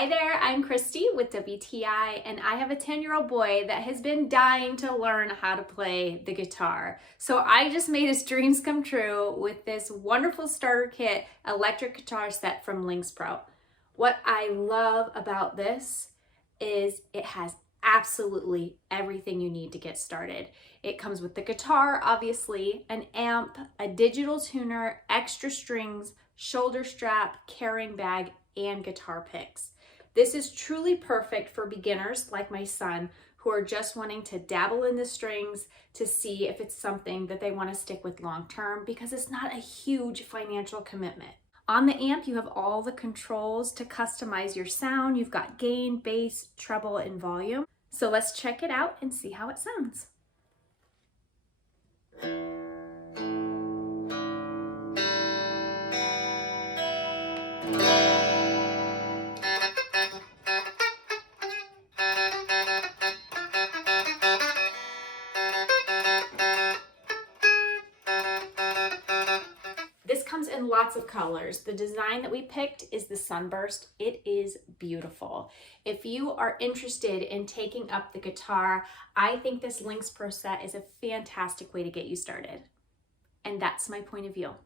Hi there, I'm Christy with WTI, and I have a 10-year-old boy that has been dying to learn how to play the guitar. So I just made his dreams come true with this wonderful starter kit electric guitar set from LyxPro. What I love about this is it has absolutely everything you need to get started. It comes with the guitar, obviously, an amp, a digital tuner, extra strings, shoulder strap, carrying bag, and guitar picks. This is truly perfect for beginners like my son who are just wanting to dabble in the strings to see if it's something that they want to stick with long term, because it's not a huge financial commitment. On the amp, you have all the controls to customize your sound. You've got gain, bass, treble, and volume. So let's check it out and see how it sounds. This comes in lots of colors. The design that we picked is the Sunburst. It is beautiful. If you are interested in taking up the guitar, I think this LyxPro set is a fantastic way to get you started. And that's my point of view.